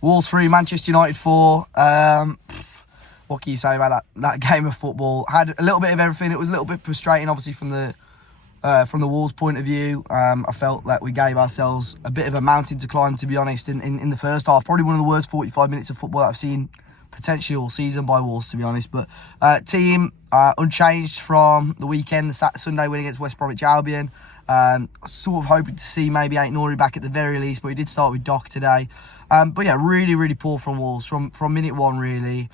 Wolves 3, Manchester United 4. What can you say about that game of football? Had a little bit of everything. It was a little bit frustrating, obviously, from the Wolves' point of view. I felt that we gave ourselves a bit of a mountain to climb, to be honest, in the first half. Probably one of the worst 45 minutes of football that I've seen potentially all season by Wolves, to be honest. But team unchanged from the weekend, the Sunday win against West Bromwich Albion. Sort of hoping to see maybe Aït-Nouri back at the very least, but he did start with Doc today. But yeah, really, really poor from Wolves from minute one, really.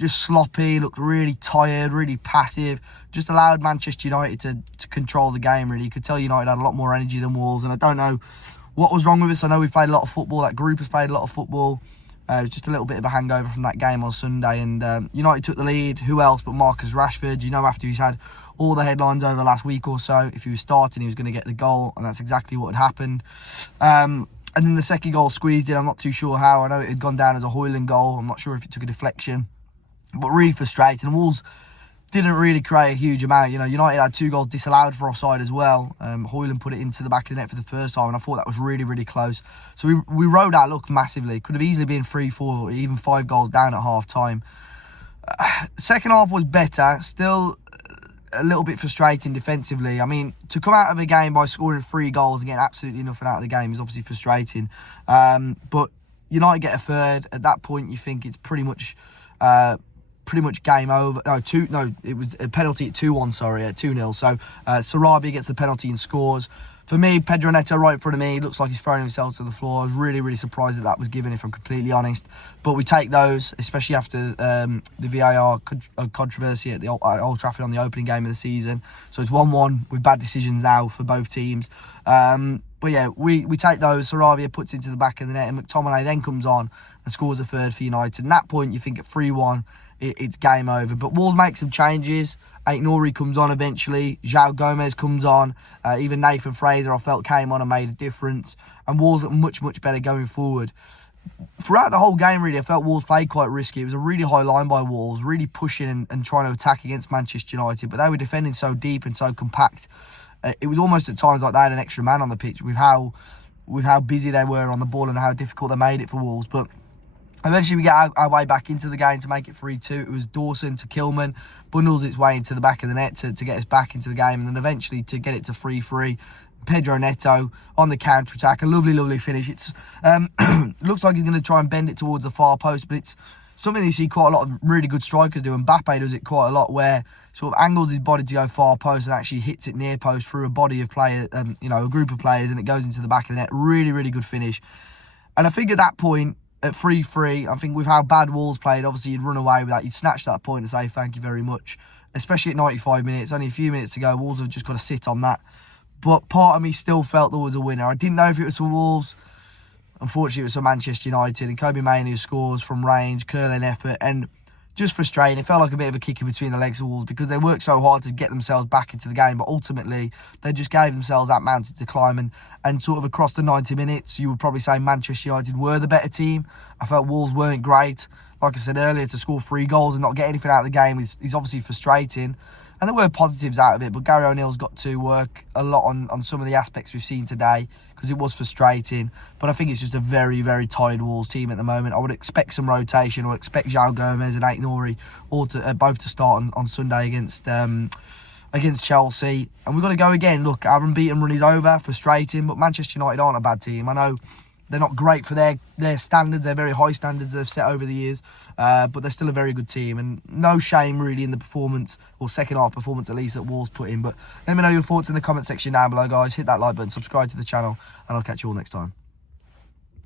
Just sloppy, looked really tired, really passive. Just allowed Manchester United to control the game, really. You could tell United had a lot more energy than Wolves, and I don't know what was wrong with us. I know we've played a lot of football. That group has played a lot of football. It was just a little bit of a hangover from that game on Sunday, and United took the lead. Who else but Marcus Rashford? You know, after he's had all the headlines over the last week or so, if he was starting, he was going to get the goal, and that's exactly what had happened. And then the second goal squeezed in. I'm not too sure how. I know it had gone down as a Højlund goal. I'm not sure if it took a deflection. But really frustrating. Wolves didn't really create a huge amount. You know, United had 2 goals disallowed for offside as well. Højlund put it into the back of the net for the first time, and I thought that was really, really close. So we rode our luck massively. Could have easily been 3-4, even 5 goals down at half time. Second half was better. Still a little bit frustrating defensively. I mean, to come out of a game by scoring 3 goals and getting absolutely nothing out of the game is obviously frustrating. But United get a third. At that point, you think it's pretty much game over. It was a penalty at 2-1, at 2-0. So Sarabia gets the penalty and scores. For me, Pedro Neto right in front of me, looks like he's throwing himself to the floor. I was really, really surprised that was given, if I'm completely honest. But we take those, especially after the VAR controversy at Old Trafford on the opening game of the season. So it's 1-1 with bad decisions now for both teams. But yeah, we take those. Sarabia puts into the back of the net, and McTominay then comes on and scores a third for United. And at that point, you think at 3-1, it's game over. But Wolves make some changes. Aït-Nouri comes on eventually. João Gomez comes on. Even Nathan Fraser, I felt, came on and made a difference. And Wolves look much, much better going forward. Throughout the whole game, really, I felt Wolves played quite risky. It was a really high line by Wolves, really pushing and trying to attack against Manchester United. But they were defending so deep and so compact. It was almost at times like they had an extra man on the pitch with how busy they were on the ball and how difficult they made it for Wolves. But eventually we get our way back into the game to make it 3-2. It was Dawson to Kilman, bundles its way into the back of the net to get us back into the game, and then eventually to get it to 3-3. Pedro Neto on the counter-attack. A lovely, lovely finish. It's looks like he's going to try and bend it towards the far post, but it's something you see quite a lot of really good strikers do. And Mbappe does it quite a lot, where sort of angles his body to go far post and actually hits it near post through a body of players, a group of players, and it goes into the back of the net. Really, really good finish. And I think at that point, at 3-3, I think with how bad Wolves played, obviously you'd run away with that. You'd snatch that point and say thank you very much, especially at 95 minutes. Only a few minutes to go. Wolves have just got to sit on that. But part of me still felt there was a winner. I didn't know if it was for Wolves. Unfortunately, it was for Manchester United. And Kobe Mainoo scores from range, curling effort, and just frustrating. It felt like a bit of a kick in between the legs of Wolves because they worked so hard to get themselves back into the game. But ultimately, they just gave themselves that mountain to climb. And sort of across the 90 minutes, you would probably say Manchester United were the better team. I felt Wolves weren't great. Like I said earlier, to score 3 goals and not get anything out of the game is obviously frustrating. And there were positives out of it, but Gary O'Neill's got to work a lot on some of the aspects we've seen today because it was frustrating. But I think it's just a very, very tired Wolves team at the moment. I would expect some rotation. I would expect João Gomez and Aït-Nouri both to start on Sunday against Chelsea. And we've got to go again. Look, our unbeaten run is over. Frustrating, but Manchester United aren't a bad team. I know they're not great for their standards. They're very high standards they've set over the years. But they're still a very good team. And no shame, really, in the performance, or second half performance at least, that Wolves put in. But let me know your thoughts in the comment section down below, guys. Hit that like button, subscribe to the channel, and I'll catch you all next time.